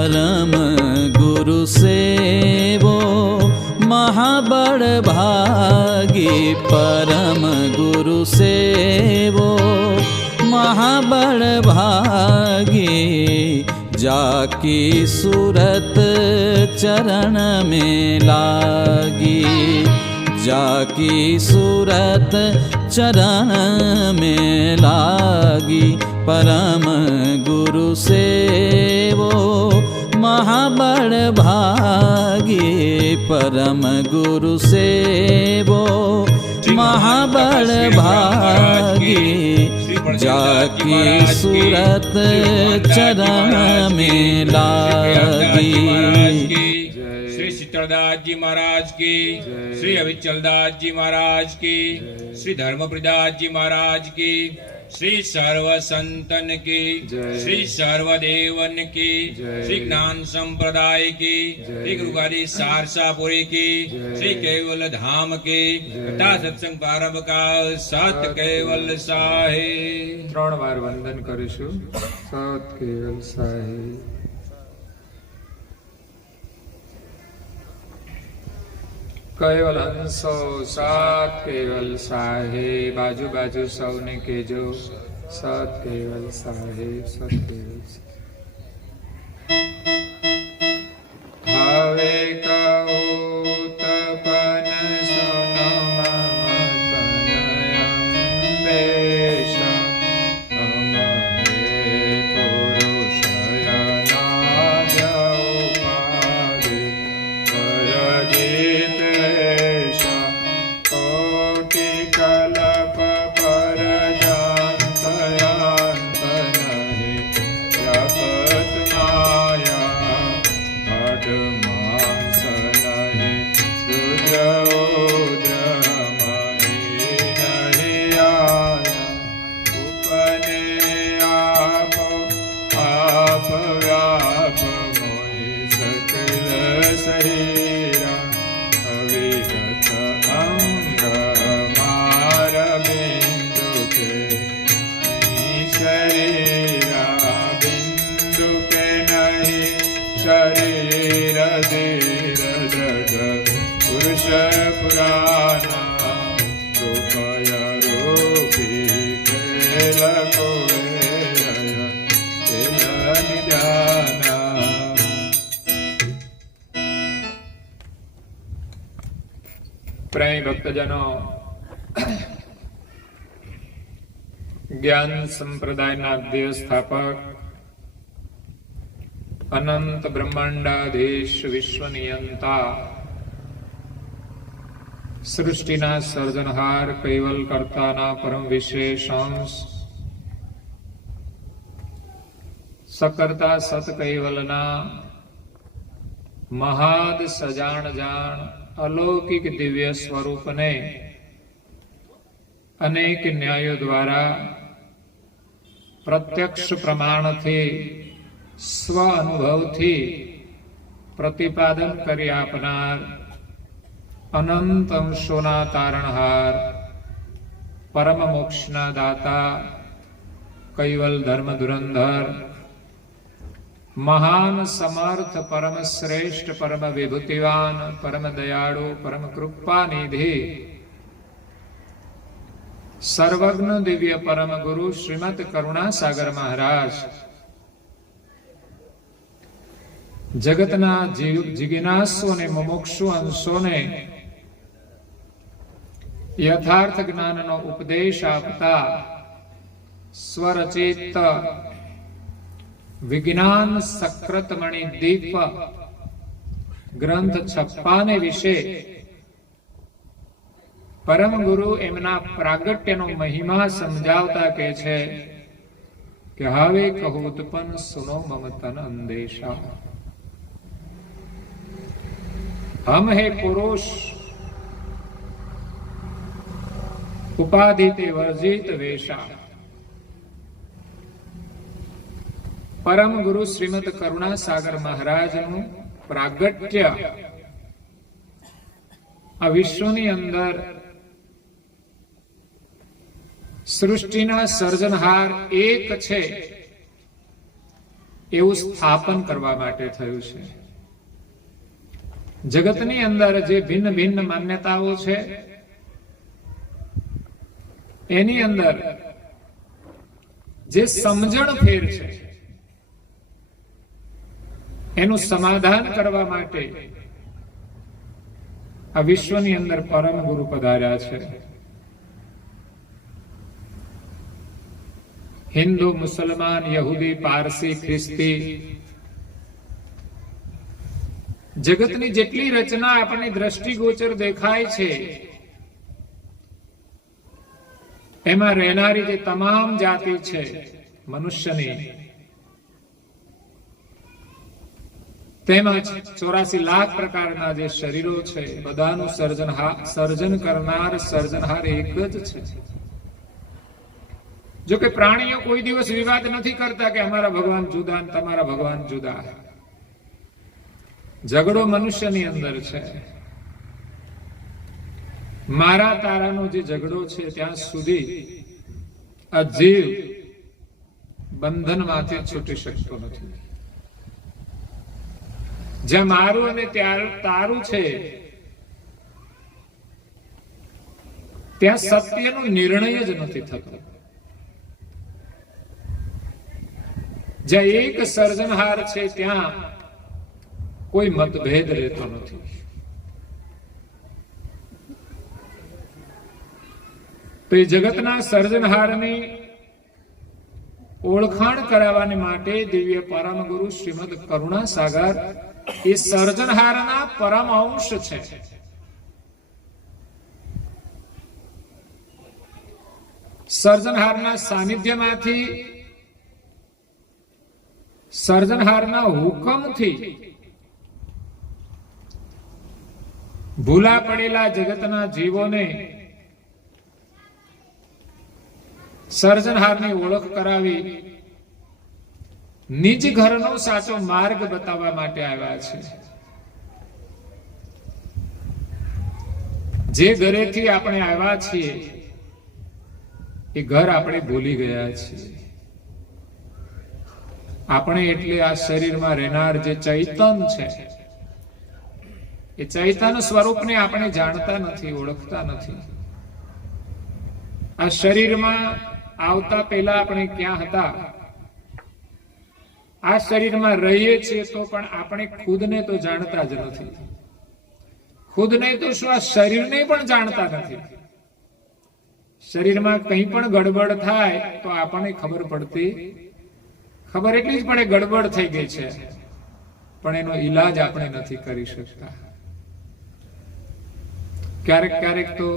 परम गुरु सेवो महाबड़ भागी। परम गुरु सेवो महाबड़ भागी। जाकी सूरत चरण में लागी। जाकी सूरत चरण में लागी। परम गुरु सेवो महाबड़ भागी। परम गुरु सेवो महाबड़ भागी। जाकी सूरत चरण में लागी। श्री शीतलदास जी महाराज की, श्री अविचलदास जी महाराज की, श्री धर्मप्रदास जी महाराज की, श्री सर्व संतन की, श्री सर्वदेवन की, श्री ज्ञान संप्रदाय की, श्री गुरुगादी सारसापुरी की, श्री केवल धाम की तथा सत्संग प्रारंभ का सत केवल साहे। 3 વાર વંદન કરીશું। સત કેવલ સાહે। કેવલ હંસો સત કેવલ સાહે। બાજુ બાજુ સૌને કહેજો સત કેવલ સાહે, સત કેવલ સાહે। હવે કહું તપન સુનો મમ તનયં દેશ અમરે પુરુષયનાદ્ય ઉપાધિ પરજીત વેશ કોટિ કલ્પ પરજાંતયાંત નહિ જગત માયા માસ નહિ રુદ્ર મહિ નહિ આયા ઉપને આપો આપ વ્યાપ મોહિ સકલ શરીરા અવિગત અંગ માર બિંદુ કે શરીરા બિંદુ કે નહીં શરીર ધીર જગ પુરુષ પુરાણા રૂપય રૂપી ખેલ કુવેરય ખેલ નિધાના। પ્રેમી ભક્તજનો, જ્ઞાન સંપ્રદાયના અધ્યય સ્થાપક અનંત બ્રહ્માંડાધીશ વિશ્વ નિયંતા સૃષ્ટિના સર્જનહાર કૈવલ કર્તાના પરમ વિશેષ અંશ સકર્તા સત કૈવલના મહાદ સજાણ જાણ અલૌકિક દિવ્ય સ્વરૂપને અનેક ન્યાયો દ્વારા પ્રત્યક્ષ પ્રમાણથી સ્વ અનુભવથી પ્રતિપાદન કરી આપનાર અનંત અંશોના તારણહાર પરમ મોક્ષના દાતા કૈવલ ધર્મ ધુરંધર મહાન સમર્થ પરમ શ્રેષ્ઠ પરમ વિભૂતિવાન પરમ દયાળુ પરમ કૃપાનિધિ સર્વજ્ઞ દિવ્ય પરમ ગુરુ શ્રીમદ કરુણાસાગર મહારાજ જગતના જિજ્ઞાસુ અને મુમુક્ષુ અંશોને યથાર્થ જ્ઞાનનો ઉપદેશ આપતા સ્વરચિત વિજ્ઞાન સક્રતમણિ દીપ ગ્રંથ 56 વિશે પરમ ગુરુ એમના પ્રાગટ્યનો મહિમા સમજાવતા કહે છે કે હવે કહું ઉત્પન્ન સુનો મમ તન અંદેશા। हम है पुरुष उपाधि ते वर्जित वेशा। परम गुरु श्रीमद करुणासागर महाराज નું પ્રાગટ્ય આ વિશ્વની અંદર સૃષ્ટિના સર્જનહાર એક છે એવું સ્થાપન કરવા માટે થયું છે. જગતની અંદર જે ભિન્ન ભિન્ન માન્યતાઓ છે એની અંદર જે સમજણ ફેર છે એનું સમાધાન કરવા માટે આ વિશ્વની અંદર પરમ ગુરુ પધાર્યા છે. હિન્દુ, મુસલમાન, યહૂદી, પારસી, ખ્રિસ્તી, જગતની જેટલી રચના આપણને દ્રષ્ટિગોચર દેખાય છે એમાં રહેનારી જે તમામ જાતિ છે મનુષ્યની, તેમજ 84 લાખ પ્રકારના જે શરીરો છે બધાનું સર્જન કરનાર સર્જનહાર એક જ છે. જો કે પ્રાણીઓ કોઈ દિવસ વિવાદ નથી કરતા કે અમારા ભગવાન જુદા અને તમારા ભગવાન જુદા. ઝઘડો મનુષ્યની અંદર છે. મારા તારાનો જે ઝઘડો છે ત્યાં સુધી આ જીવ બંધનમાંથી છૂટી શકતો નથી. જ્યાં મારું અને તારું છે ત્યાં સત્યનો નિર્ણય જ નથી થતો. જ્યાં એક સર્જનહાર છે ત્યાં કોઈ મતભેદ રહેતો નથી. તો એ જગતના સર્જનહારની ઓળખાણ કરાવવાને માટે દિવ્ય પરમ ગુરુ શ્રીમદ કરુણાસાગર એ સર્જનહારના પરમ અંશ છે. સર્જનહારના સાનિધ્યમાંથી, સર્જનહારના હુકમથી ભૂલા પડેલા જગતના જીવોને સર્જનહારની ઓળખ કરાવી નિજ ઘરનો સાચો માર્ગ બતાવવા માટે આવ્યા છે. જે ઘરેથી આપણે આવ્યા છીએ એ ઘર આપણે ભૂલી ગયા છીએ. આપણે એટલે આ શરીરમાં રહેનાર જે ચૈતન છે એ ચૈતન સ્વરૂપને આપણે જાણતા નથી, ઓળખતા નથી. આ શરીરમાં આવતા પહેલા આપણે ક્યાં હતા? આ શરીરમાં રહીએ છીએ તો પણ આપણે ખુદને તો જાણતા જ નથી. ખુદને તો શું, આ શરીરને પણ જાણતા નથી. શરીરમાં કંઈ પણ ગડબડ થાય તો આપણને ખબર પડતી, ખબર એટલી જ પડે ગડબડ થઈ ગઈ છે, પણ એનો ઈલાજ આપણે નથી કરી શકતા. ક્યારેક ક્યારેક તો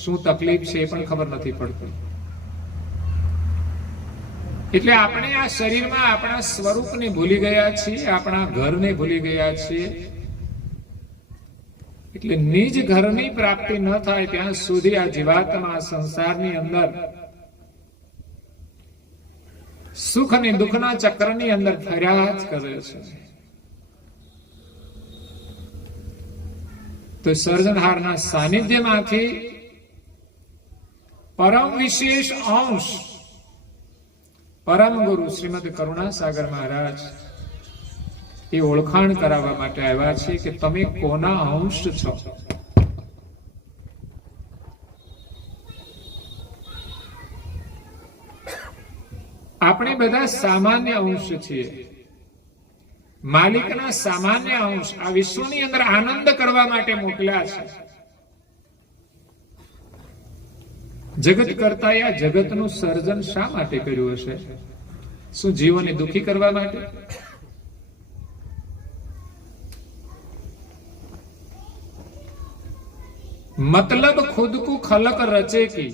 શું તકલીફ છે એ પણ ખબર નથી પડતી. એટલે આપણે આ શરીરમાં આપણા સ્વરૂપને ભૂલી ગયા છીએ, આપણા ઘરને ભૂલી ગયા છીએ. એટલે નિજ ઘરની પ્રાપ્તિ ન થાય ત્યાં સુધી આ જીવાત્મા સંસારની અંદર સુખ અને દુઃખના ચક્રની અંદર ફર્યા જ કરે છે. તો સર્જનહારના સાનિધ્યમાંથી પરમ વિશેષ અંશ પરમ ગુરુ શ્રીમદ કરુણાસાગર મહારાજ એ ઓળખાણ કરાવવા માટે આવ્યા છે કે તમે કોના અંશ છો. આપણે બધા સામાન્ય અંશ છીએ, માલિકના સામાન્ય અંશ. આ વિશ્વની અંદર આનંદ કરવા માટે મોકલ્યા છે. જગત કરતા આ જગતનું સર્જન શા માટે કર્યું હશે? શું જીવોને દુઃખી કરવા માટે? मतलब खुद को खलक रचे की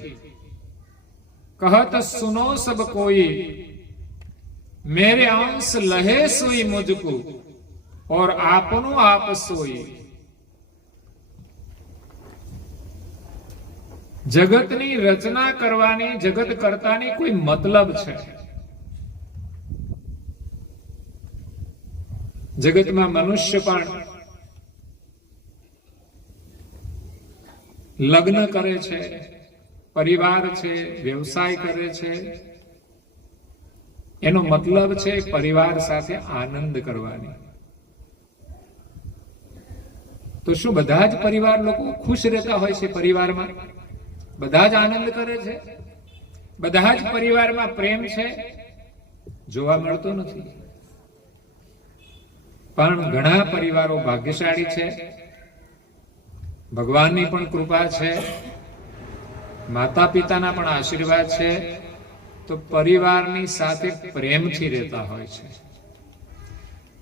कहत सुनो सब कोई मेरे अंश लहे सोई मुझको और आपनो आप सोई. જગતની રચના કરવાની, જગત કરતાની કોઈ મતલબ છે? જગતમાં મનુષ્ય પણ લગ્ન કરે છે, પરિવાર છે, વ્યવસાય કરે છે. એનો મતલબ છે પરિવાર સાથે આનંદ કરવાની. તો શું બધા જ પરિવાર લોકો ખુશ રહેતા હોય છે? પરિવારમાં બધા જ આનંદ કરે છે? બધા જ પરિવારમાં પ્રેમ છે? જોવા મળતો નથી. પણ ઘણા પરિવારો ભાગ્યશાળી છે, ભગવાનની પણ કૃપા છે, માતા પિતાના પણ આશીર્વાદ છે, તો પરિવારની સાથે પ્રેમથી રહેતા હોય છે.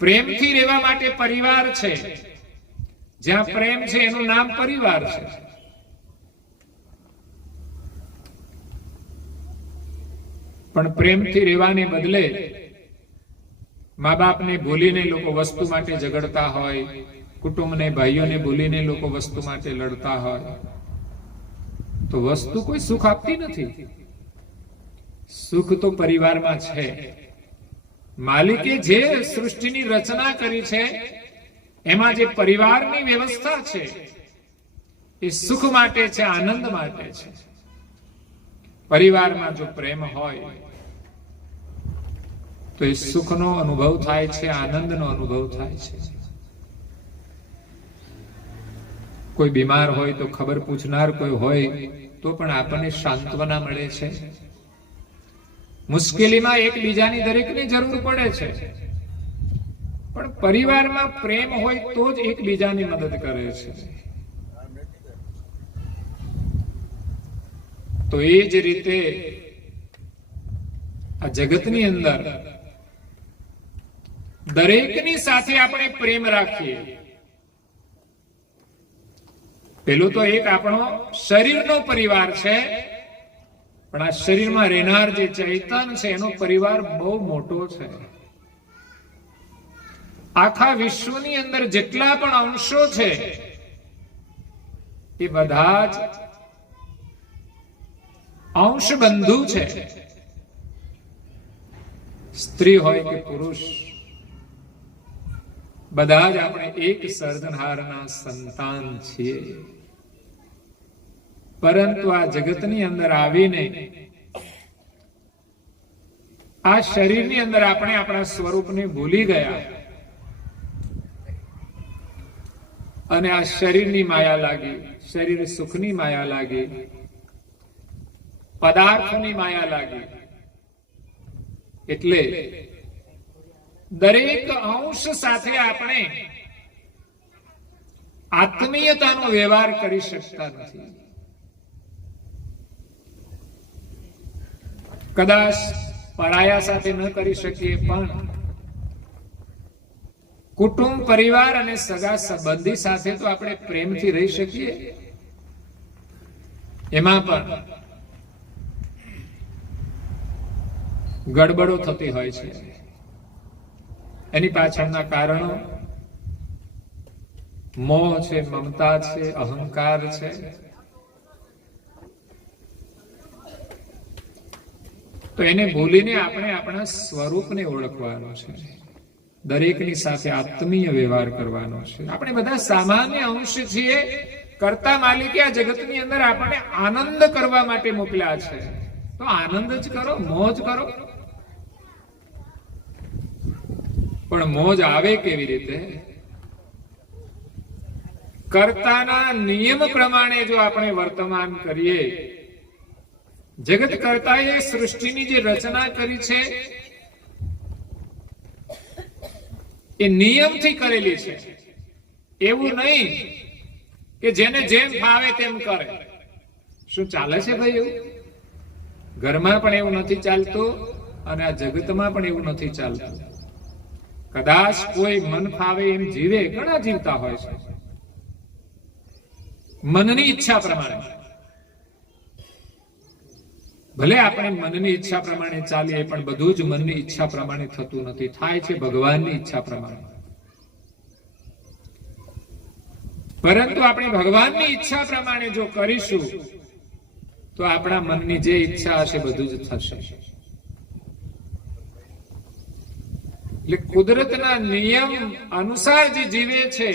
પ્રેમથી રહેવા માટે પરિવાર છે. જ્યાં પ્રેમ છે એનું નામ પરિવાર છે. પણ પ્રેમથી રહેવાને બદલે મા બાપને ભૂલીને લોકો વસ્તુ માટે ઝઘડતા હોય, કુટુંબને ભાઈઓને ભૂલીને લોકો વસ્તુ માટે લડતા હોય, તો વસ્તુ કોઈ સુખ આપતી નથી. સુખ તો પરિવારમાં છે. માલિકે જે સૃષ્ટિની રચના કરી છે એમાં જે પરિવારની વ્યવસ્થા છે એ સુખ માટે છે, આનંદ માટે છે. પરિવારમાં જો પ્રેમ હોય તો એ સુખનો અનુભવ થાય છે, આનંદનો અનુભવ થાય છે. કોઈ બીમાર હોય તો ખબર પૂછનાર કોઈ હોય તો પણ આપણને સાંત્વના મળે છે. મુશ્કેલીમાં એકબીજાની દરેકની જરૂર પડે છે, પણ પરિવારમાં પ્રેમ હોય તો જ એકબીજાની મદદ કરે છે. તો એ જ રીતે આ જગતની અંદર દરેકની સાથે આપણે પ્રેમ રાખીએ. પેલું તો એક આપણો શરીરનો પરિવાર છે, પણ આ શરીરમાં રહેનાર જે ચૈતન છે એનો પરિવાર બહુ મોટો છે. આખા વિશ્વની અંદર જેટલા પણ અંશો છે એ બધા જ અંશ બંધુ છે. સ્ત્રી હોય કે પુરુષ, બધા જ આપણે એક સર્જનહારના સંતાન છીએ. પરંતુ આ જગતની અંદર આવીને આ શરીરની અંદર આપણે આપણા સ્વરૂપને ભૂલી ગયા અને આ શરીરની માયા લાગી, શરીર સુખની માયા લાગી, પદાર્થોની માયા લાગી. એટલે દરેક અંશ સાથે આપણે આત્મીયતાનો વ્યવહાર કરી શકતા નથી. કદાચ પરાયા સાથે ન કરી શકીએ, પણ કુટુંબ, પરિવાર અને સગા સંબંધી સાથે તો આપણે પ્રેમથી રહી શકીએ. એમાં પણ ગડબડો થતી હોય છે. એની પાછળના કારણો મોહ છે, મમતા છે, અહંકાર છે. તો એને ભૂલીને આપણે આપણા સ્વરૂપને ઓળખવાનું છે. દરેકની સાથે આત્મીય વ્યવહાર કરવાનો છે. આપણે બધા સામાન્ય અંશ છીએ. કરતા માલિકે આ જગતની અંદર આપણે આનંદ કરવા માટે મોકલ્યા છે. તો આનંદ જ કરો, મોજ કરો. પણ મોજ આવે કેવી રીતે? કર્તાના નિયમ પ્રમાણે જો આપણે વર્તમાન કરીએ. જગત કર્તાએ સૃષ્ટિની જે રચના કરી છે એ નિયમથી કરેલી છે. એવું નહીં કે જેને જેમ ફાવે તેમ કરે. શું ચાલે છે ભાઈ એવું? ઘરમાં પણ એવું નથી ચાલતું અને આ જગતમાં પણ એવું નથી ચાલતું. કદાચ કોઈ મન ફાવે એમ જીવે, ઘણા જીવતા હોય છે મનની ઈચ્છા પ્રમાણે. ભલે આપણે મનની ઈચ્છા પ્રમાણે ચાલીએ, પણ બધું જ મનની ઈચ્છા પ્રમાણે થતું નથી. થાય છે ભગવાનની ઈચ્છા પ્રમાણે. પરંતુ આપણે ભગવાનની ઈચ્છા પ્રમાણે જો કરીશું તો આપણા મનની જે ઈચ્છા હશે બધું જ થશે. એટલે કુદરતના નિયમ અનુસાર જે જીવે છે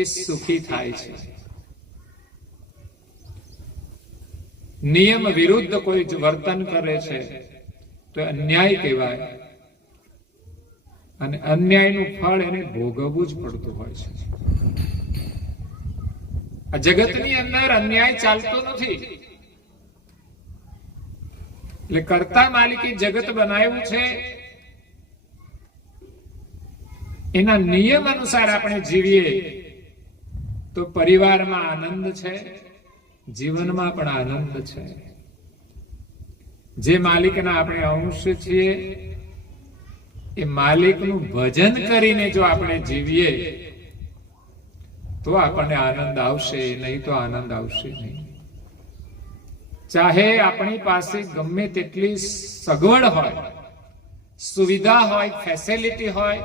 એ સુખી થાય છે. નિયમ વિરુદ્ધ કોઈ વર્તન કરે છે તો અન્યાય કહેવાય, અને અન્યાયનું ફળ એને ભોગવવું જ પડતું હોય છે. આ જગતની અંદર અન્યાય ચાલતો નથી. એટલે કર્તા માલિકે જગત બનાવ્યું છે, એના નિયમ અનુસાર આપણે જીવીએ તો પરિવારમાં આનંદ છે, જીવનમાં પણ આનંદ છે. જે માલિકના આપણે અંશ છીએ એ માલિકનું ભજન કરીને જો આપણે જીવીએ તો આપણને આનંદ આવશે, નહીં તો આનંદ આવશે નહીં. ચાહે આપણી પાસે ગમે તેટલી સગવડ હોય, સુવિધા હોય, ફેસિલિટી હોય,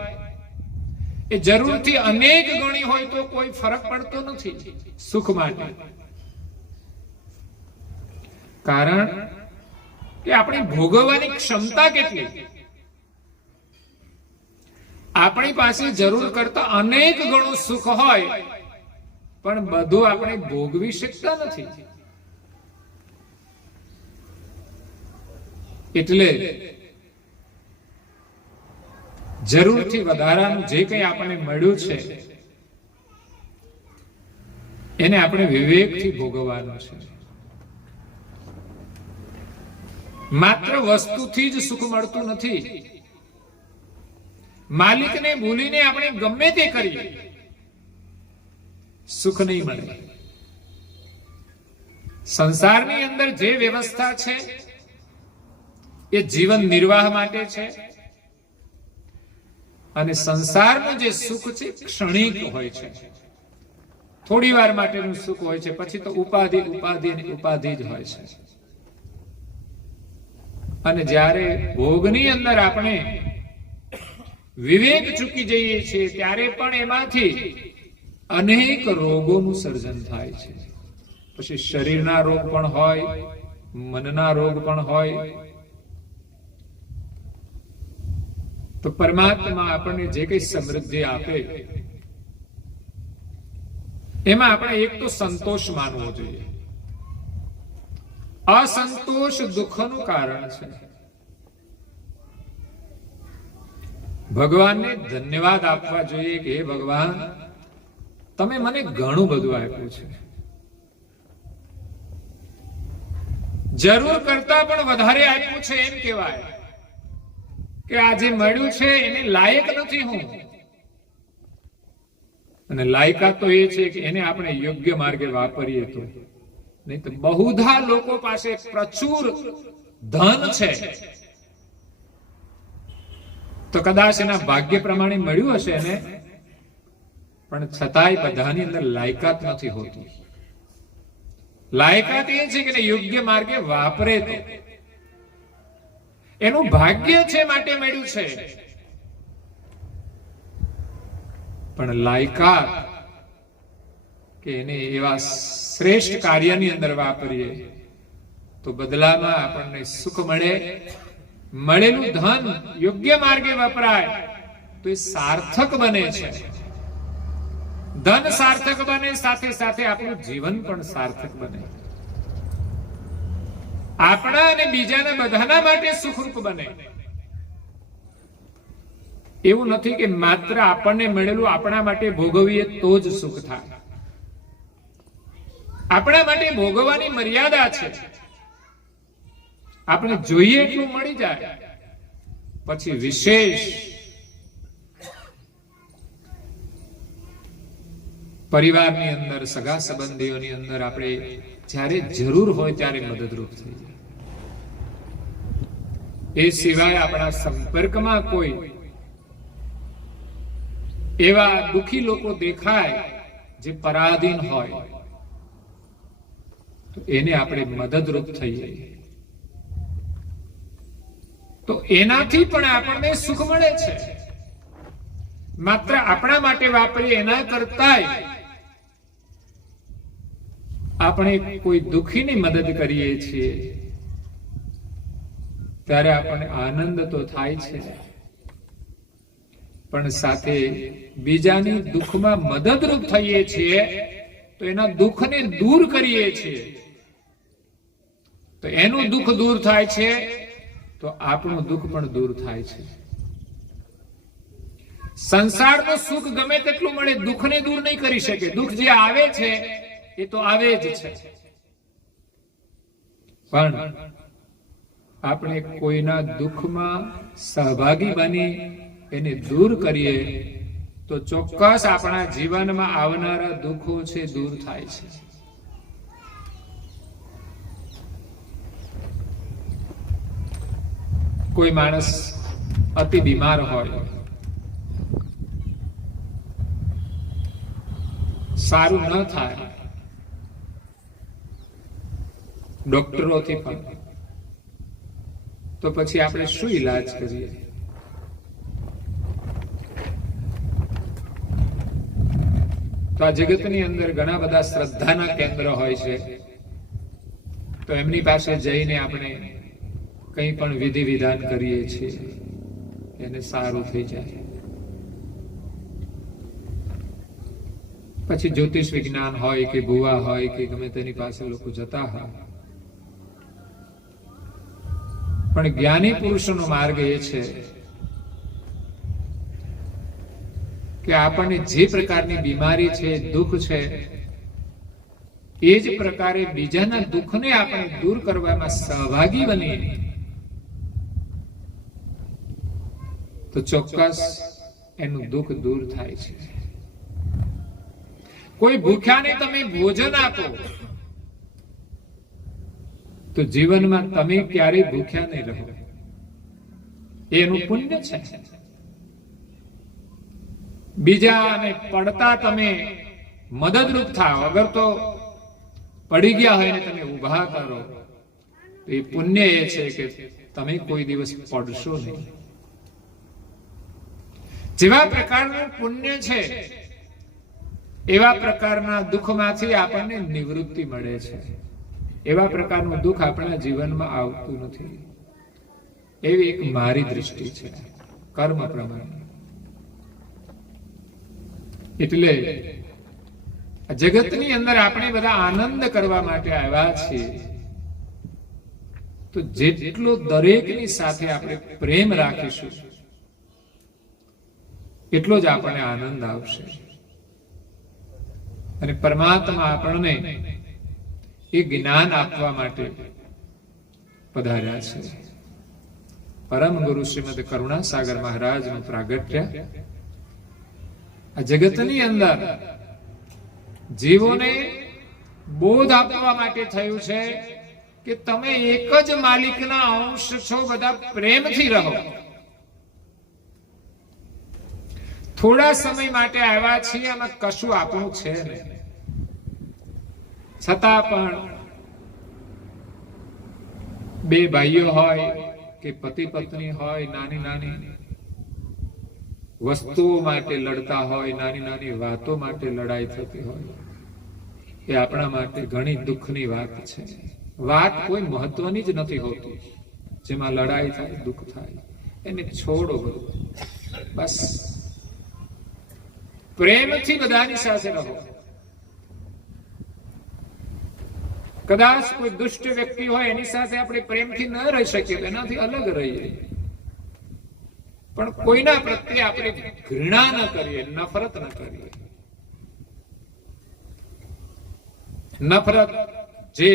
એ જરૂરથી અનેક ગણી હોય તો કોઈ ફરક પડતો નથી સુખ માટે. કારણ કે આપણી ભોગવવાની ક્ષમતા કેટલી. આપણી પાસે જરૂર કરતા અનેક ગણું સુખ હોય પણ બધું આપણે ભોગવી શકતા નથી. એટલે જરૂરથી વધારાનું જે કંઈ આપણને મળ્યું છે એને આપણે વિવેકથી ભોગવવાનું છે. માત્ર વસ્તુથી જ સુખ મળતું નથી. માલિકને ભૂલીને આપણે ગમે તે કરીએ સુખ નહીં મળે. સંસારની અંદર જે વ્યવસ્થા છે એ જીવન નિર્વાહ માટે છે, અને સંસારનું જે સુખ છે ક્ષણિક હોય છે, થોડી વાર માટેનું સુખ હોય છે, પછી તો ઉપાધિ ઉપાધિ અને ઉપાધિ જ હોય છે. અને જ્યારે ભોગની અંદર આપણે વિવેક ચૂકી જઈએ છીએ ત્યારે પણ એમાંથી અનેક રોગોનું સર્જન થાય છે. પછી શરીરના રોગ પણ હોય, મનના રોગ પણ હોય. તો પરમાત્મા આપણને જે કઈ સમૃદ્ધિ આપે એમાં આપણે એક તો સંતોષ માનવો જોઈએ. અસંતોષ દુઃખનું કારણ છે. ભગવાનને ધન્યવાદ આપવા જોઈએ કે હે ભગવાન, તમે મને ઘણું બધું આપ્યું છે, જરૂર કરતા પણ વધારે આપ્યું છે. એમ કહેવાય કે આજે મળ્યું છે એને લાયક નથી હું. અને લાયકાત તો એ છે કે એને આપણે યોગ્ય માર્ગે વાપરીએ તો. નહીં તો બહુધા લોકો પાસે પ્રચુર ધન છે તો કદાચ એના ભાગ્ય પ્રમાણે મળ્યું હશે એને, પણ છતાંય બધાની અંદર લાયકાત નથી હોતી. લાયકાત એ છે કે યોગ્ય માર્ગે વાપરે તો. એનું ભાગ્ય છે માટે મળ્યું છે, પણ લાયકાત કે એને એવા શ્રેષ્ઠ કાર્યની અંદર વાપરીએ તો બદલામાં આપણને સુખ મળે. મળેલું ધન યોગ્ય માર્ગે વપરાય તો એ સાર્થક બને છે. ધન સાર્થક બને, સાથે સાથે આપણું જીવન પણ સાર્થક બને. આપણા અને બીજાના બધાના માટે સુખરૂપ બને. એવું નથી કે માત્ર આપણને મળેલું આપણા માટે ભોગવીએ તો જ સુખ થાય. આપણા માટે ભોગવવાની મર્યાદા છે. આપણે જોઈએ એટલું મળી જાય, પછી વિશેષ પરિવારની અંદર, સગા સંબંધીઓની અંદર આપણે જ્યારે જરૂર હોય ત્યારે મદદરૂપ થઈ જાય. એ સિવાય આપણા સંપર્કમાં કોઈ એવા દુખી લોકો દેખાય જે પરાધીન હોય તો એને આપણે મદદરૂપ થઈએ તો એનાથી પણ આપણને સુખ મળે છે. માત્ર આપણા માટે વાપરીએ એના કરતાંય આપણે કોઈ દુખીની મદદ કરીએ છીએ ત્યારે આપણને આનંદ તો થાય છે, પણ સાથે બીજાની દુઃખમાં મદદરૂપ થઈએ છીએ તો એના દુઃખને દૂર કરીએ છીએ તો એનું દુઃખ દૂર થાય છે, તો તો આપણું દુઃખ પણ દૂર થાય છે. સંસારનું સુખ ગમે તેટલું મળે, દુઃખને દૂર નહીં કરી શકે. દુઃખ જે આવે છે એ તો આવે જ છે, પણ આપણે કોઈના દુઃખમાં સહભાગી બની એને દૂર કરીએ તો ચોક્કસ આપણા જીવનમાં આવનારા દુઃખો છે દૂર થાય છે. કોઈ માણસ અતિ બીમાર હોય, સારું ન થાય ડોક્ટરોથી પણ, તો પછી આપણે શું ઈલાજ કરીએ? તો આ જગતની અંદર ઘણા બધા શ્રદ્ધાના કેન્દ્ર હોય છે, તો એમની પાસે જઈને આપણે કંઈ પણ વિધિ વિધાન કરીએ છીએ, એને સારું થઈ જાય. પછી જ્યોતિષ વિજ્ઞાન હોય કે ભુવા હોય કે ગમે તેની પાસે લોકો જતા હોય, પણ જ્ઞાની પુરુષોનો માર્ગ એ છે કે આપણને જે પ્રકારની બીમારી છે, દુઃખ છે, એ જ પ્રકારે બીજાના દુઃખને આપણે દૂર કરવામાં સહભાગી બનીએ તો ચોક્કસ એનું દુઃખ દૂર થાય છે. કોઈ ભૂખ્યાને તમે ભોજન આપો તો જીવનમાં તમે ક્યારેય ભૂખ્યા નહીં રહો, એનું પુણ્ય છે. બીજાને પડતા તમે મદદરૂપ થાઓ, અગર તો પડી ગયા હોય ને તમે ઊભા કરો, તો એ પુણ્ય એ છે કે તમે કોઈ દિવસ પડશો નહીં. જેવા પ્રકારનું પુણ્ય છે એવા પ્રકારના દુઃખમાંથી આપણને નિવૃત્તિ મળે છે. એવા પ્રકારનું દુઃખ આપણા જીવનમાં આવતું નથી. એવી એક મારી દ્રષ્ટિ છે કર્મ પ્રમાણે. એટલે જગતની અંદર આપણે બધા આનંદ કરવા માટે આવ્યા છીએ, તો જેટલો દરેકની સાથે આપણે પ્રેમ રાખીશું એટલો જ આપણને આનંદ આવશે. અને પરમાત્મા આપણને એ જ્ઞાન આપવા માટે પધાર્યા છે. પરમ ગુરુ શ્રીમદ કરુણાસાગર મહારાજનું પ્રાગટ્ય આ જગતની અંદર જીવોને બોધ આપવા માટે થયું છે કે તમે એક જ માલિકના અંશ છો, બધા પ્રેમથી રહો. થોડા સમય માટે આવ્યા છીએ, આમાં કશું આપણું છે નહીં, છતાં પણ બે ભાઈઓ હોય કે પતિ પત્ની હોય, નાની નાની વસ્તુઓ માટે લડતા હોય, નાની નાની વાતો માટે લડાઈ થતી હોય, એ આપણા માટે ઘણી દુઃખની વાત છે. વાત કોઈ મહત્વની જ નથી હોતી, જેમાં લડાઈ થાય, દુઃખ થાય, એને છોડો. બસ પ્રેમથી બધાની સાથે રહો. કદાચ કોઈ દુષ્ટ વ્યક્તિ હોય એની સાથે આપણે પ્રેમથી ન રહી શકીએ તો એનાથી અલગ રહીએ, પણ કોઈના પ્રત્યે આપણે ઘૃણા ન કરીએ, નફરત ન કરીએ. નફરત જે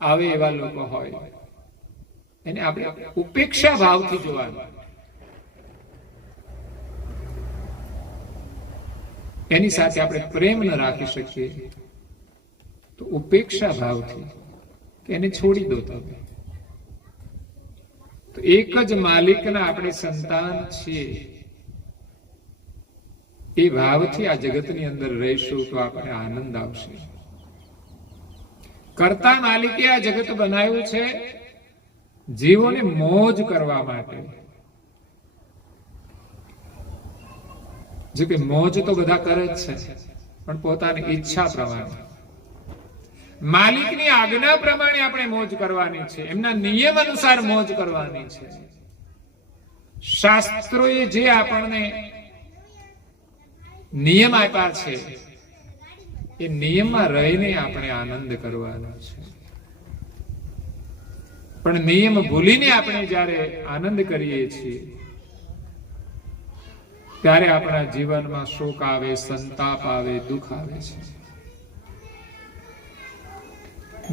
આવે એવા લોકો હોય એને આપણે ઉપેક્ષા ભાવથી જોવાનું. એની સાથે આપણે પ્રેમ ન રાખી શકીએ તો ઉપેક્ષા ભાવથી એને છોડી દો તમે. તો એક જ માલિકના આપણે સંતાન છીએ એ ભાવથી આ જગતની અંદર રહીશું તો આપણે આનંદ આવશે. કરતા માલિકે આ જગત બનાવ્યું છે જીવોને મોજ કરવા માટે. જો કે મોજ તો બધા કરે જ છે, પણ પોતાની ઈચ્છા પ્રમાણે, માલિકની આજ્ઞા પ્રમાણે આપણે મોજ કરવાની છે, એમના નિયમ અનુસાર મોજ કરવાની છે. શાસ્ત્રોએ જે આપણને નિયમ આપ્યા છે એ નિયમમાં રહીને આપણે આનંદ કરવાનો છે. પણ નિયમ ભૂલીને આપણે જ્યારે આનંદ કરીએ છીએ ત્યારે આપણા જીવનમાં શોક આવે, સંતાપ આવે, દુઃખ આવે છે.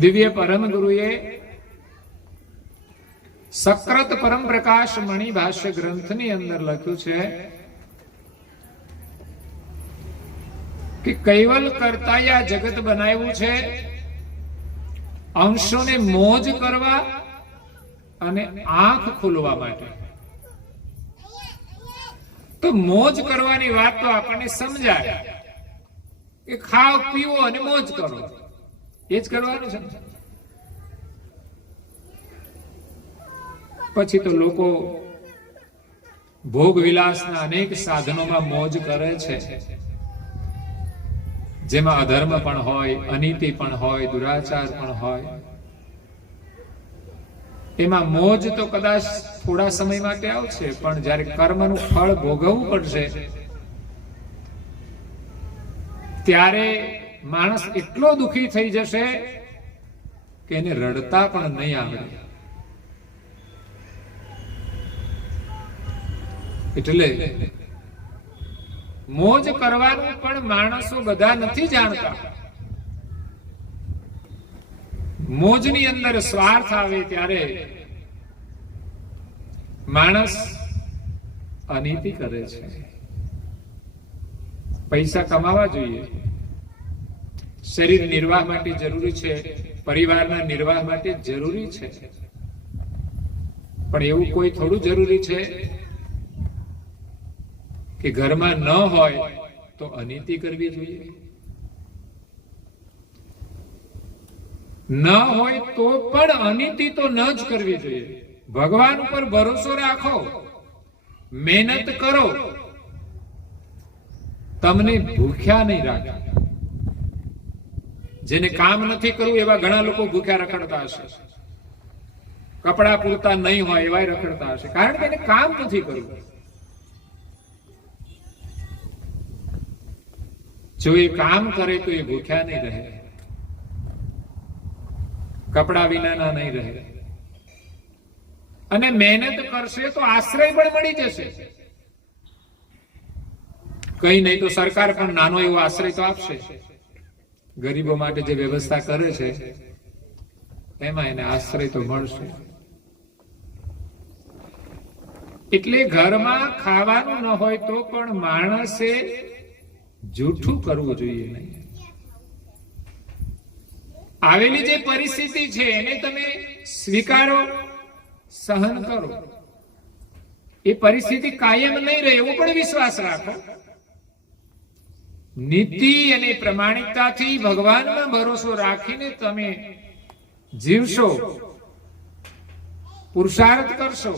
દિવ્ય પરમ ગુરુએ સક્રત પરમ પ્રકાશ મણિ ભાષ્ય ગ્રંથની અંદર લખ્યું છે કે કૈવલ કરતા આ જગત બનાવ્યું છે અંશોને મોજ કરવા અને આંખ ખોલવા માટે. તો મોજ કરવાની વાત તો આપણને સમજાય કે ખાઓ પીવો અને મોજ કરો, એ જ કરવાનું છે. પછી તો લોકો ભોગ વિલાસના અનેક સાધનોમાં મોજ કરે છે, જેમાં અધર્મ પણ હોય, અનીતિ પણ હોય, દુરાચાર પણ હોય. એમાં મોજ તો કદાચ થોડા સમય માટે આવશે, પણ જ્યારે કર્મનું ફળ ભોગવવું પડશે ત્યારે માણસ એટલો દુઃખી થઈ જશે કે એને રડતા પણ નહીં આવડે. એટલે મોજ કરવાનું પણ માણસો બધા નથી જાણતા. મોજની અંદર સ્વાર્થ આવે ત્યારે માણસ અનીતિ કરે છે. પૈસા કમાવા જોઈએ, શરીર નિર્વાહ માટે જરૂરી છે, પરિવારના નિર્વાહ માટે જરૂરી છે, પણ એવું કોઈ થોડું જરૂરી છે કે ઘરમાં ન હોય તો અનીતિ કરવી જોઈએ? ન હોય તો પણ અનીતિ તો ન જ કરવી જોઈએ. ભગવાન ઉપર ભરોસો રાખો, મહેનત કરો, તમને ભૂખ્યા નહીં રાખે. જેને કામ નથી કરવું એવા ઘણા લોકો ભૂખ્યા રખડતા હશે, કપડા પૂરતા નહીં હોય એવા રખડતા હશે, કારણ કે એને કામ નથી કરવું. જો એ કામ કરે તો એ ભૂખ્યા નહીં રહે, કપડા વિનાના નહીં રહે, અને મહેનત કરશે તો આશ્રય પણ મળી જશે. કઈ નહીં તો સરકાર પણ નાનો એવો આશ્રય તો આપશે. ગરીબો માટે જે વ્યવસ્થા કરે છે એમાં એને આશ્રય તો મળશે. એટલે ઘરમાં ખાવાનું ન હોય તો પણ માણસે જૂઠું કરવું જોઈએ નહીં. આવેલી જે પરિસ્થિતિ છે એને તમે સ્વીકારો, સહન કરો. એ પરિસ્થિતિ કાયમ નહીં રહે એવો પણ વિશ્વાસ રાખો. નીતિ અને પ્રમાણિકતાથી ભગવાનમાં ભરોસો રાખીને તમે જીવશો, પુરુષાર્થ કરશો,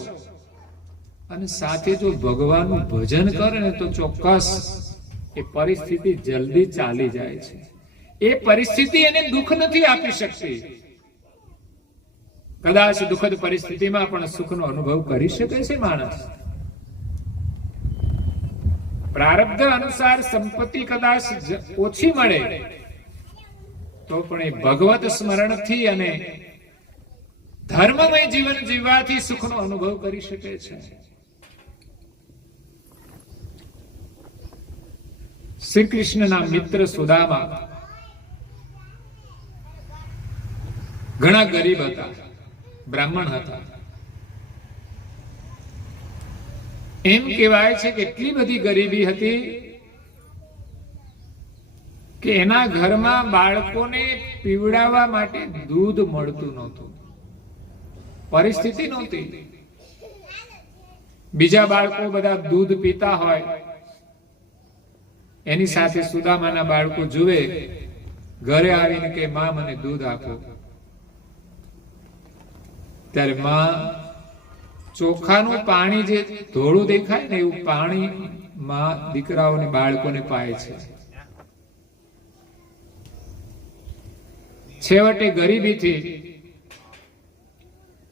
અને સાથે જો ભગવાનનું ભજન કરે ને તો ચોક્કસ એ પરિસ્થિતિ જલ્દી ચાલી જાય છે. એ પરિસ્થિતિ એને દુઃખ નથી આપી શકતી. કદાચ દુઃખદ પરિસ્થિતિમાં પણ સુખનો અનુભવ કરી શકે છે માણસ. પ્રારબ્ધ અનુસાર સંપત્તિ કદાચ ઓછી મળે તો પણ એ ભગવત સ્મરણથી અને ધર્મમય જીવન જીવવાથી સુખનો અનુભવ કરી શકે છે. શ્રી કૃષ્ણના મિત્ર સુદામા ઘણા ગરીબ હતા, બ્રાહ્મણ હતા. એમ કહેવાય છે કે એટલી બધી ગરીબી હતી કે એના ઘરમાં બાળકોને પીવડાવવા માટે દૂધ મળતું નહોતું. પરિસ્થિતિ નહોતી. બીજા બાળકો બધા દૂધ પીતા હોય, એની સાથે સુદામાના બાળકો જુએ, ઘરે આવીને કે માં મને દૂધ આપો. ત્યારે માં ચોખાનું પાણી જે ધોળું દેખાય ને એવું પાણી માં દીકરાઓને બાળકોને પાય છે. છેવટે ગરીબીથી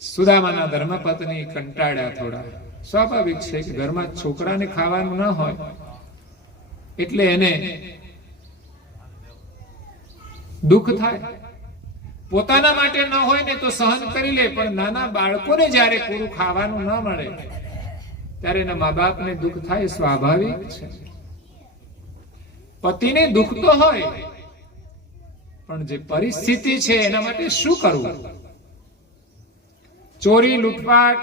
સુદામાના ધર્મપત્ની કંટાળ્યા થોડા. સ્વાભાવિક છે કે ઘરમાં છોકરાને ખાવાનું ન હોય એટલે એને દુઃખ થાય. પોતાના માટે ન હોય ને તો સહન કરી લે, પણ નાના બાળકોને જ્યારે પૂરું ખાવાનું ન મળે ત્યારે એના મા બાપને દુઃખ થાય, સ્વાભાવિક છે. પતિને દુઃખ તો હોય, પણ જે પરિસ્થિતિ છે એના માટે શું કરવું? ચોરી લૂંટફાટ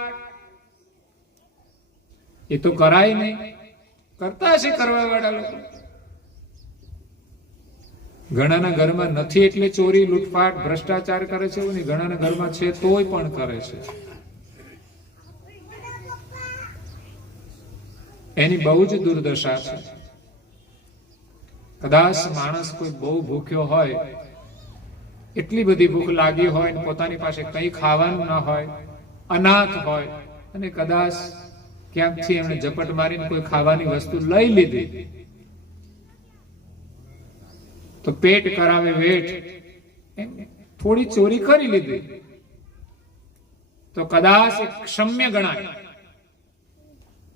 એ તો કરાય નહીં, કરતા હશે કરવા વાળા લોકો. ઘણાના ઘરમાં નથી એટલે ચોરી લૂંટફાટ ભ્રષ્ટાચાર કરે છે એવું નહીં, ઘણાના ઘરમાં છે તોય પણ કરે છે. એની બહુ જ દુર્દશા છે. કદાચ માણસ કોઈ બહુ ભૂખ્યો હોય, એટલી બધી ભૂખ લાગી હોય ને પોતાની પાસે કંઈ ખાવાનું ના હોય, અનાથ હોય, અને કદાચ ક્યાંકથી એમણે ઝપટ મારીને કોઈ ખાવાની વસ્તુ લઈ લીધી, તો પેટ કરાવે વેઠ, થોડી ચોરી કરી લીધી તો કદાચ એક ક્ષમ્ય ગણાય,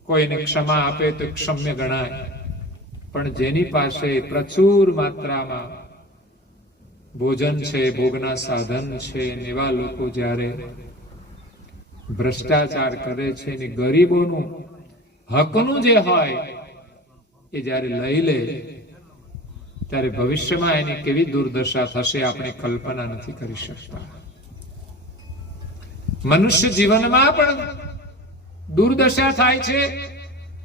કોઈને ક્ષમા આપે તો ક્ષમ્ય ગણાય. પણ જેની પાસે પ્રચુર માત્રામાં ભોજન છે, ભોગના સાધન છે, એવા લોકો જ્યારે ભ્રષ્ટાચાર કરે છે ને ગરીબોનું હકનું જે હોય એ જ્યારે લઈ લે, ત્યારે ભવિષ્યમાં એની કેવી દુર્દશા થશે આપણે કલ્પના નથી કરી શકતા. મનુષ્ય જીવનમાં પણ દુર્દશા થાય છે,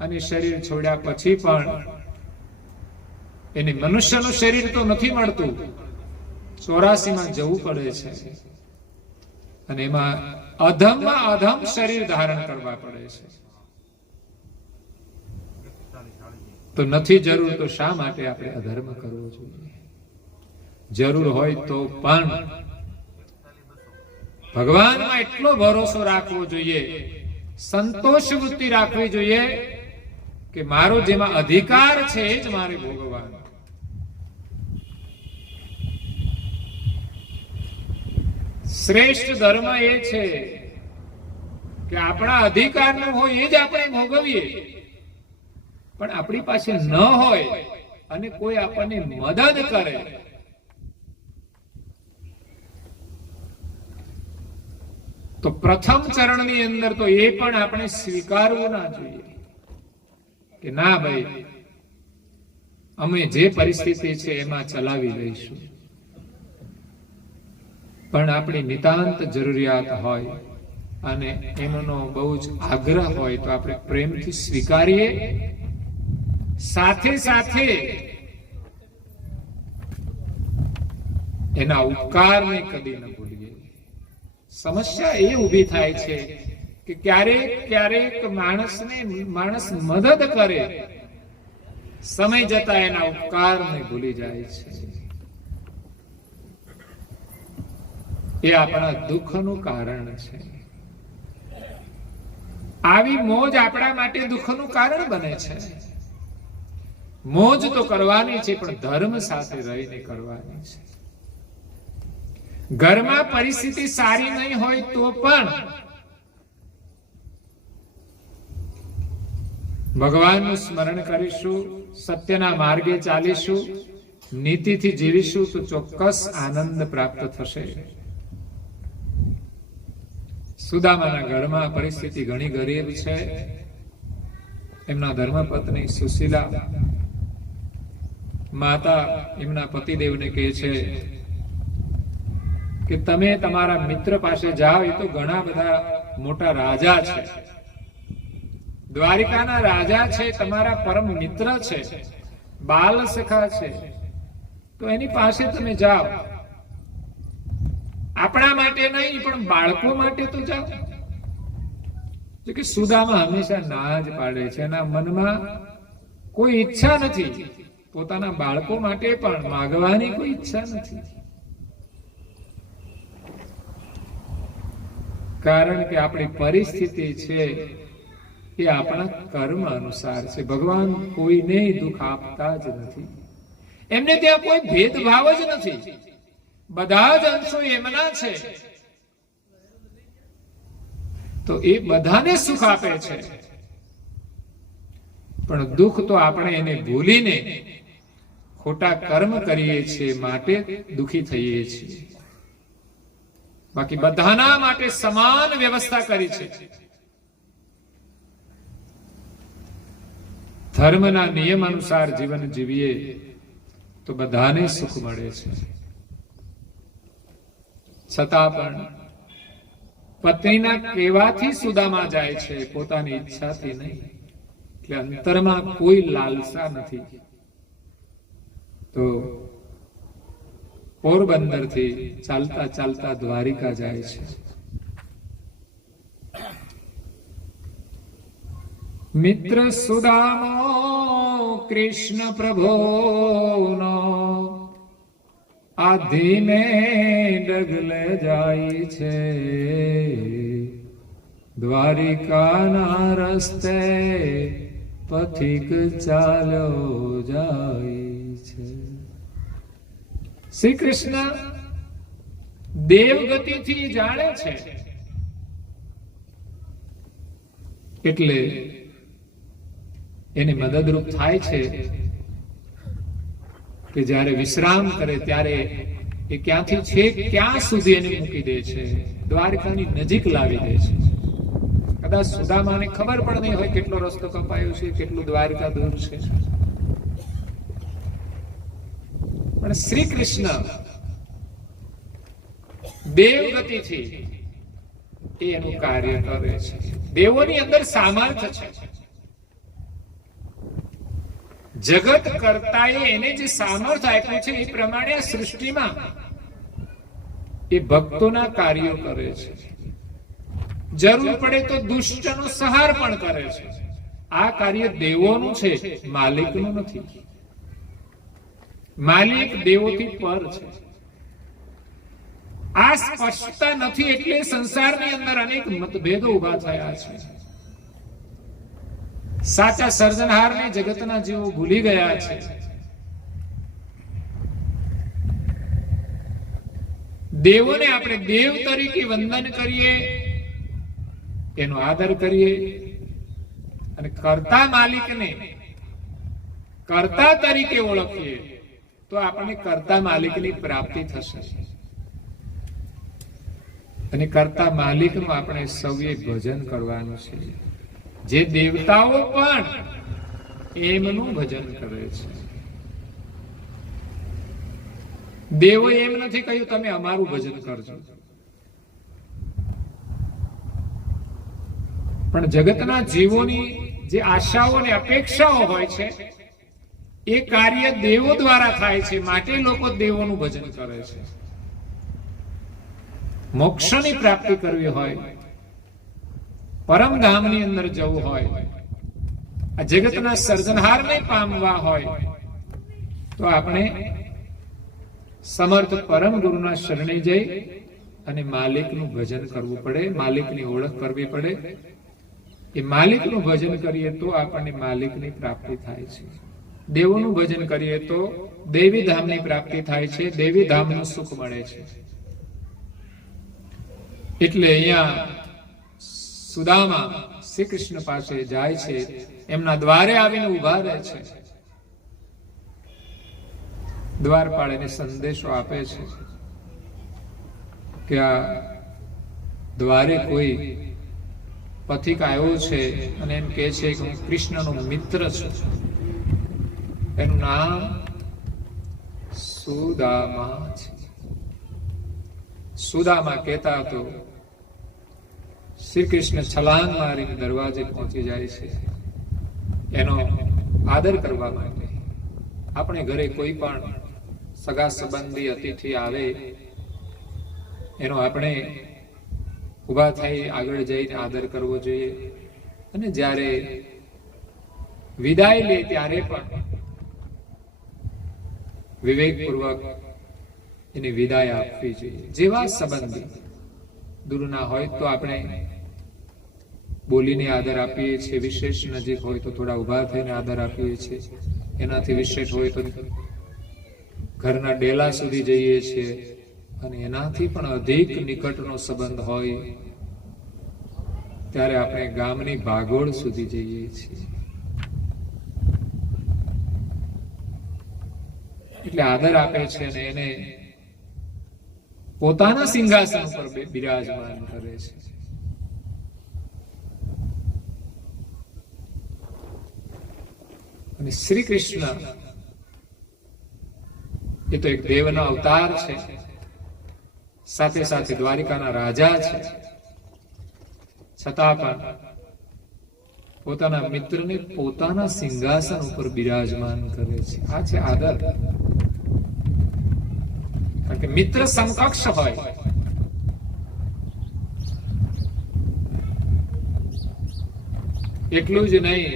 અને શરીર છોડ્યા પછી પણ એને મનુષ્યનું શરીર તો નથી મળતું, 84માં જવું પડે છે, અને એમાં અધમમાં અધમ શરીર ધારણ કરવા પડે છે. તો નથી જરૂર તો શા માટે આપણે અધર્મ કરવો જોઈએ? જરૂર હોય તો પણ ભગવાનમાં એટલો ભરોસો રાખવો જોઈએ, સંતોષ વૃત્તિ રાખવી જોઈએ કે મારો જેમાં અધિકાર છે એ જ મારે ભોગવવાનો. શ્રેષ્ઠ ધર્મ એ છે કે આપણા અધિકારનું હોય એ જ આપણે ભોગવીએ, પણ આપણી પાસે ન હોય અને કોઈ આપણને મદદ કરે તો પ્રથમ ચરણની અંદર તો એ પણ આપણે સ્વીકારવું ના જોઈએ કે ના ભાઈ, અમે જે પરિસ્થિતિ છે એમાં ચલાવી લઈશું. પણ આપણી નિતાંત જરૂરિયાત હોય અને એમનો બહુ જ આગ્રહ હોય તો આપણે પ્રેમથી સ્વીકારીએ, સાથે સાથે એના ઉપકારને કદી ન ભૂલીએ. સમસ્યા એ ઊભી થાય છે કે ક્યારેક ક્યારેક માણસ મદદ કરે, સમય જતા એના ઉપકારને ભૂલી જાય છે. એ આપણા દુઃખનું કારણ છે. આવી મોજ આપણા માટે દુઃખનું કારણ બને છે. મોજ તો કરવાની છે, પણ ધર્મ સાથે રહીને કરવાની છે. ઘરમાં પરિસ્થિતિ સારી નહીં હોય તો પણ ભગવાનનું સ્મરણ કરીશું, સત્યના માર્ગે ચાલીશું, નીતિથી જીવીશું તો ચોક્કસ આનંદ પ્રાપ્ત થશે. સુદામાના ઘરમાં પરિસ્થિતિ ઘણી ગરીબ છે. એમના ધર્મપત્ની સુશીલા માતા એમના પતિદેવને કહે છે કે તમે તમારા મિત્ર પાસે જાઓ, એ તો ઘણા બધા મોટા રાજા છે, દ્વારિકાના રાજા છે, તમારા પરમ મિત્ર છે, બાલ સખા છે, તો એની પાસે તમે જાઓ. આપણા માટે નહીં પણ બાળકો માટે તો જાઓ. જો કે સુદામા હંમેશા ના જ પાડે છે, એના મનમાં કોઈ ઈચ્છા નથી, પોતાના બાળકો માટે પણ માંગવાની કોઈ ઈચ્છા નથી. કારણ કે આપણી પરિસ્થિતિ છે એ આપણા કર્મ અનુસાર છે. ભગવાન કોઈને દુઃખ આપતા જ નથી, એમને ત્યાં કોઈ ભેદભાવ જ નથી, બધા જ અંશો એમના છે, તો એ બધાને સુખ આપે છે. પણ દુઃખ તો આપણે એને ભૂલીને ખોટા કર્મ કરીએ છીએ, માટે દુઃખી થઈએ છીએ. બાકી બધાના માટે સમાન વ્યવસ્થા કરી છે. ધર્મના નિયમ અનુસાર જીવન જીવીએ તો બધાને સુખ મળે છે. છતાં પણ પત્નીના કહેવાથી સુદામા જાય છે, પોતાની ઈચ્છાથી નહીં. એટલે અંતરમાં કોઈ લાલસા નથી. તો પોરબંદર થી ચાલતા ચાલતા દ્વારિકા જાય છે. મિત્ર સુદામો કૃષ્ણ પ્રભુનો આ ધીમે ડગલે જાય છે, દ્વારિકાના રસ્તે પથિક ચાલ્યો જાય છે. શ્રી કૃષ્ણ દેવગતિથી જાણે છે, એટલે એને મદદરૂપ થાય છે કે જ્યારે વિશ્રામ કરે ત્યારે એ ક્યાંથી છે ક્યાં સુધી એને મૂકી દે છે, દ્વારકાની નજીક લાવી દે છે. કદાચ સુદામાને ખબર પણ નહીં હોય કેટલો રસ્તો કપાયો છે, કેટલું દ્વારકા દૂર છે. પણ શ્રી કૃષ્ણ દેવગતિથી એનું કાર્ય કરે છે. દેવોની અંદર સામર્થ્ય છે. જગત કરતાએ એને જે સામર્થ્ય આપ્યું છે એ પ્રમાણે આ સૃષ્ટિમાં એ ભક્તોના કાર્યો કરે છે. જરૂર પડે તો દુષ્ટનો સંહાર પણ કરે છે. આ કાર્ય દેવોનું છે, માલિકનું નથી. માલિક દેવોથી પર છે. આ સ્પષ્ટતા નથી એટલે સંસારની અંદર અનેક મતભેદો ઉભા થયા છે. સાચા સર્જનહારને જગતના જીવો ભૂલી ગયા છે. દેવોને આપણે દેવ તરીકે વંદન કરીએ, એનો આદર કરીએ, અને કર્તા માલિકને કર્તા તરીકે ઓળખીએ તો આપણને કર્તા માલિકની પ્રાપ્તિ થશે. અને કર્તા માલિકનું આપણે સૌએ ભજન કરવાનું છે. જે દેવતાઓ પણ એમનું ભજન કરે છે. દેવો એમ નથી કહ્યું તમે અમારું ભજન કરજો, પણ જગતના જીવોની જે આશાઓ અને અપેક્ષાઓ હોય છે એ કાર્ય દેવો દ્વારા થાય છે, માટે લોકો દેવોનું ભજન કરે છે. મોક્ષની પ્રાપ્તિ કરવી હોય, પરમધામની અંદર જવું હોય, આ જગતના સર્જનહારને પામવા હોય તો આપણે સમર્થ પરમ ગુરુના શરણે જઈ અને માલિકનું ભજન કરવું પડે, માલિકની ઓળખ કરવી પડે. એ માલિકનું ભજન કરીએ તો આપણને માલિકની પ્રાપ્તિ થાય છે. દેવોનું ભજન કરીએ તો દેવી ધામની પ્રાપ્તિ થાય છે, દેવી ધામનું સુખ મળે છે. એટલે અહીંયા સુદામા શ્રી કૃષ્ણ પાસે જાય છે, એમના દ્વારે આવીને ઉભા રહે છે. દ્વારપાળ એને સંદેશો આપે છે કે આ દ્વારે કોઈ પથિક આવ્યો છે અને એમ કહે છે કે હું કૃષ્ણનો મિત્ર છું. એનું નામ સુદામા છે. સુદામા કહેતા હતો, શ્રી કૃષ્ણ છલાંગ મારીને દરવાજે પહોંચી જાય છે એનો આદર કરવા માટે. આપણે ઘરે કોઈ પણ સગા સંબંધી અતિથિ આવે એનો આપણે ઉભા થઈ આગળ જઈને આદર કરવો જોઈએ. અને જ્યારે વિદાય લે ત્યારે પણ વિવેકપૂર્વક એની વિદાય આપવી જોઈએ. જેવા સંબંધી દૂરના હોય તો આપણે બોલીને આદર આપીએ છીએ, વિશેષ નજીક હોય તો થોડા ઉભા થઈને આદર આપીએ છીએ, એનાથી વિશેષ હોય તો ઘરના ડેલા સુધી જઈએ છીએ, અને એનાથી પણ અધિક નિકટનો સંબંધ હોય ત્યારે આપણે ગામની ભાગોળ સુધી જઈએ છીએ. એટલે આદર આપે છે અને એને પોતાના સિંહાસન ઉપર બિરાજમાન કરે છે. અને શ્રી કૃષ્ણ એ તો એક દેવનો અવતાર છે, સાથે સાથે દ્વારિકાના રાજા છે, છતાં પણ પોતાના મિત્રને પોતાના સિંહાસન ઉપર બિરાજમાન કરે છે. આ છે આદર. કારણ કે મિત્ર સમકક્ષ હોય. એટલું જ નહીં,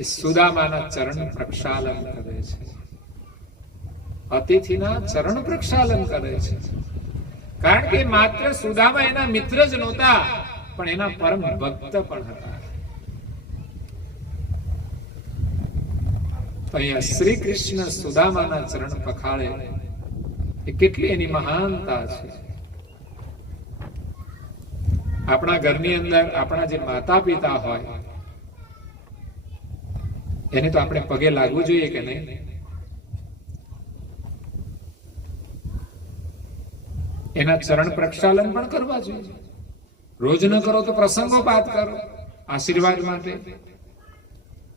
એ સુદામાના ચરણ પ્રક્ષાલન કરે છે, અતિથિના ચરણ પ્રક્ષાલન કરે છે. કારણ કે માત્ર સુદામા એના મિત્ર જ નહોતા, પણ એના પરમ ભક્ત પણ હતા. તો અહીંયા શ્રી કૃષ્ણ સુદામાના ચરણ પખાળે, એ કેટલી એની મહાનતા છે. આપણા ઘરની અંદર આપણા જે માતા પિતા હોય એને તો આપણે પગે લાગવું જોઈએ કે નહીં? એના ચરણ પ્રક્ષાલન પણ કરવા જોઈએ. રોજ ન કરો તો પ્રસંગોપાત કરો, આશીર્વાદ માટે.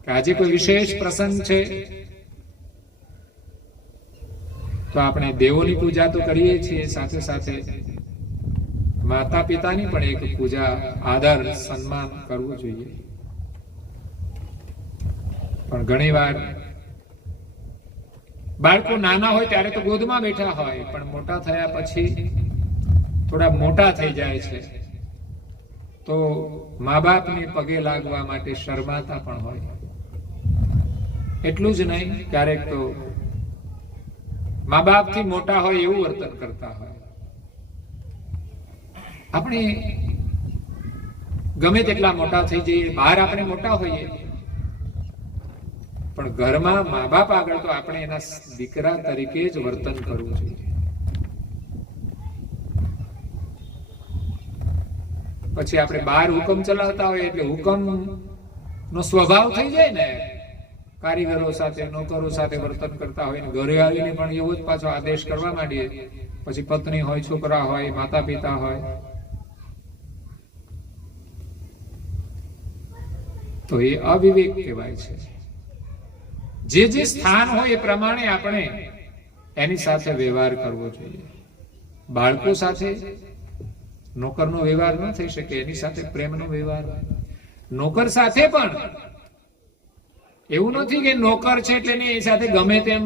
કે આજે કોઈ વિશેષ પ્રસંગ છે તો આપણે દેવોની પૂજા તો કરીએ છીએ, સાથે સાથે માતા પિતાની પણ એક પૂજા, આદર, સન્માન કરવું જોઈએ. પણ ઘણી વાર બાળકો નાના હોય ત્યારે તો ગોદમાં બેઠા હોય, પણ મોટા થયા પછી થોડા મોટા થઈ જાય છે તો મા બાપને પગે લાગવા માટે શરમાતા પણ હોય. એટલું જ નહીં, ક્યારેક તો મા બાપથી મોટા હોય એવું વર્તન કરતા હોય. આપણે ગમે તેટલા મોટા થઈ જઈએ, બહાર આપણે મોટા હોઈએ, પણ ઘરમાં મા બાપ આગળ તો આપણે એના દીકરા તરીકે જ વર્તન કરવું જોઈએ. પછી આપણે બહાર હુકમ ચલાવતા હોય એટલે હુકમ નો સ્વભાવ થઈ જાય ને, કારીગરો સાથે, નોકરો સાથે વર્તન કરતા હોય ને ઘરે આવીને પણ એવો જ પાછો આદેશ કરવા માંડીએ. પછી પત્ની હોય, છોકરા હોય, માતા પિતા હોય, તો એ અવિવેક કહેવાય છે. જે જે સ્થાન હોય એ પ્રમાણે આપણે એની સાથે વ્યવહાર કરવો જોઈએ. બાળકો સાથે નોકરનો વ્યવહાર ન થઈ શકે, એની સાથે પ્રેમનો વ્યવહાર. નોકર સાથે પણ એવું નથી કે નોકર છે એટલે એની સાથે ગમે તેમ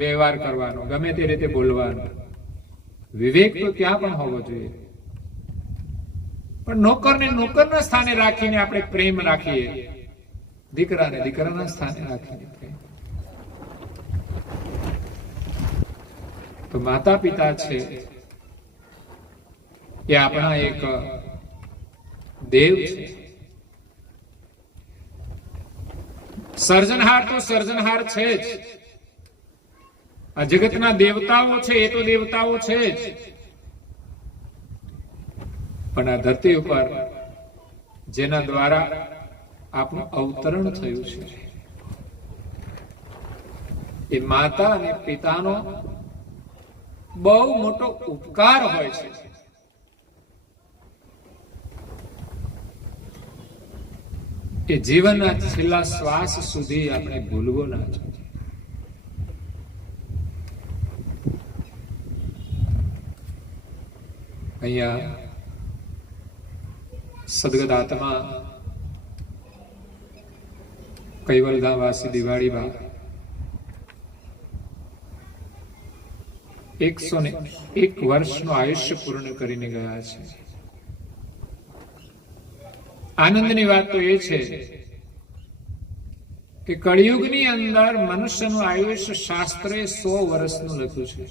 વ્યવહાર કરવાનો, ગમે તે રીતે બોલવાનો. વિવેક તો ત્યાં પણ હોવો જોઈએ. પણ નોકરને નોકરના સ્થાને રાખીને આપણે પ્રેમ રાખીએ, દીકરાને દીકરાના સ્થાને રાખીને પ્રેમ. તો માતા પિતા છે એ આપણા એક દેવ છે. સર્જનહાર તો સર્જનહાર છે જ. આ જગતના દેવતાઓ છે એ તો દેવતાઓ છે જ, પણ આ ધરતી ઉપર જેના દ્વારા આપણું અવતરણ થયું છે એ માતા અને પિતાનો બહુ મોટો ઉપકાર હોય છે. એ જીવનના છેલ્લા શ્વાસ સુધી આપણે ભૂલવો ના જોઈએ. અહીંયા સદગદાત્મા કૈવલધામ વાસી દિવાળીમાં 101 વર્ષનું આયુષ્ય પૂર્ણ કરીને ગયા છે. આનંદની વાત તો એ છે કે કળિયુગની અંદર મનુષ્યનું આયુષ્ય શાસ્ત્રે 100 વર્ષનું લખ્યું છે.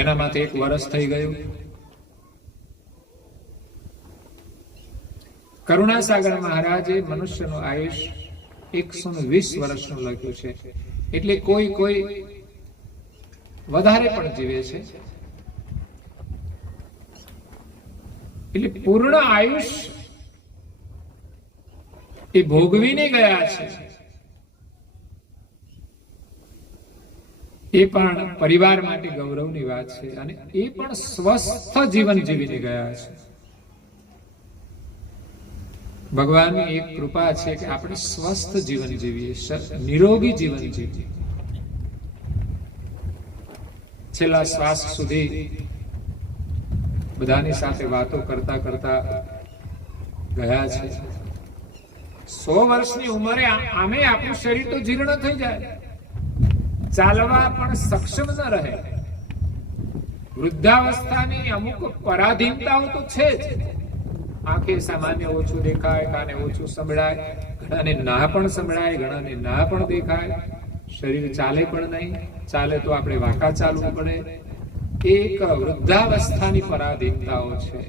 એનામાંથી 1 વર્ષ થઈ ગયું. કરુણાસાગર મહારાજે મનુષ્યનું આયુષ્ય 120 વર્ષનું લખ્યું છે. એટલે કોઈ વધારે પણ જીવે છે. એટલે પૂર્ણ આયુષ્ય એ ભોગવીને ગયા છે. એ પણ પરિવાર માટે ગૌરવની વાત છે અને એ પણ સ્વસ્થ જીવન જીવીને ગયા છે. ભગવાનની એક કૃપા છે કે આપણે સ્વસ્થ જીવન જીવીએ, નિરોગી જીવન જીવીએ. છેલ્લા શ્વાસ સુધી બધાની સાથે વાતો કરતા કરતા ગયા છે. 100 વર્ષની ઉંમરે આમે આપણું શરીર તો જીર્ણ થઈ જાય, ચાલવા પણ સક્ષમ ન રહે. વૃદ્ધાવસ્થાની અમુક પરાધીનતાઓ તો છે જ. આંખે સામાન્ય ઓછું દેખાય, કાને ઓછું સંભળાય, ઘણાને ના પણ સંભળાય, ઘણાને ના પણ દેખાય. શરીર ચાલે પણ નહીં, ચાલે તો આપણે વાંકા ચાલવું પડે. એક વૃદ્ધાવસ્થાની પરાધીનતાઓ છે.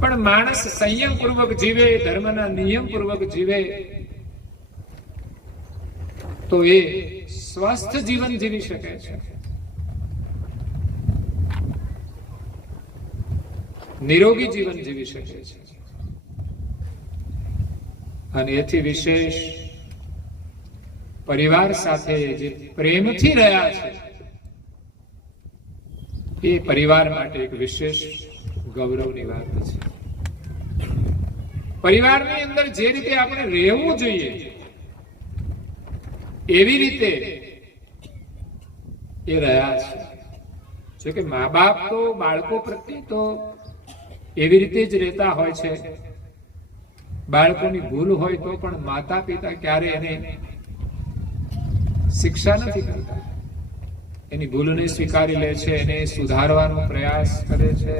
પણ માણસ સંયમ પૂર્વક જીવે, ધર્મના નિયમ પૂર્વક જીવે તો એ સ્વસ્થ જીવન જીવી શકે છે. નિરોગી જીવન જીવી શકે છે. અને એથી વિશેષ પરિવાર સાથે જે પ્રેમથી રહ્યા છે એ પરિવાર માટે એક વિશેષ ગૌરવની વાત છે. પરિવારની અંદર જે રીતે આપણે રહેવું જોઈએ એવી રીતે એ રહ્યા છે. જો કે મા બાપ તો બાળકો પ્રત્યે તો એવી રીતે જ રહેતા હોય છે. બાળકોની ભૂલ હોય તો પણ માતા પિતા ક્યારે એને શિક્ષા નથી કરતા. એની ભૂલને સ્વીકારી લે છે, એને સુધારવાનો પ્રયાસ કરે છે.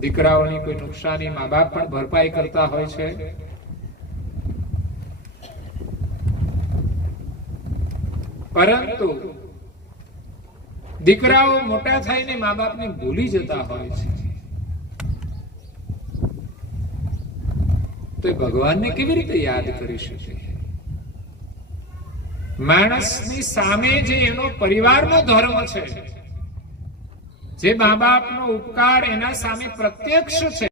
દીકરાઓની કોઈ નુકસાની મા બાપ પણ ભરપાઈ કરતા હોય છે. પરંતુ દીકરાઓ મોટા થઈને મા બાપને ભૂલી જતા હોય છે. તો એ ભગવાનને કેવી રીતે યાદ કરી શકે? માણસની સામે જે એનો પરિવારનો ધર્મ છે, જે મા બાપનો ઉપકાર એના સામે પ્રત્યક્ષ છે,